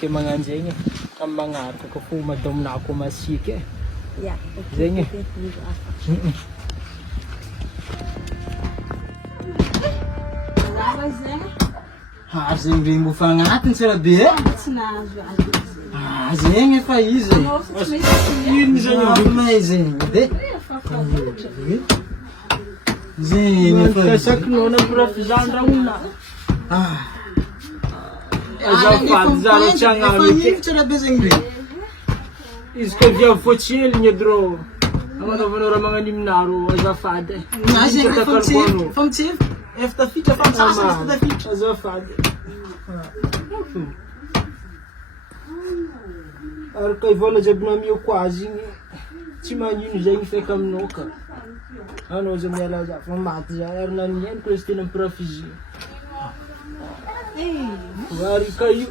Ke magnano zegny amin'ny magnaraka koa madao aminako masika e. Ya. Zegny. Zegny regny mbo fa agnatiny tsara be e. Tsy nahazo azy. Zegny efa izy. Ino zegny avy zegny de. Zegny efa kasakinao na prof gendarme. Azafady zaro tsy agnano tsara be zegny regny. Izy ka via fotsiny edy rô. Amanaovanao raha magnaniminaro azafady. Famitsy efa tafitra famitsasa efa tafitra azafady. Ary ka ivola jiaby namiako azy igny tsy magnino zegny feky aminao ka. Anao zay miala za fa maty za ary nanieniko izy tena prof izy. Ary ka io.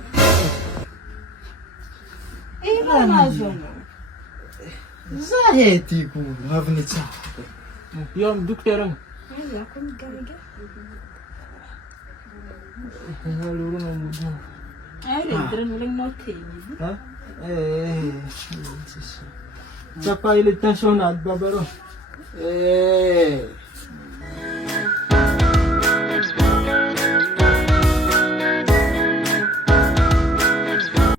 Nahazo. Za hetiko avy ny tsaka. Io amin'ny dokotera agny. Allora non mi Rendono le montini. C'ha pas il tensionnato, babero.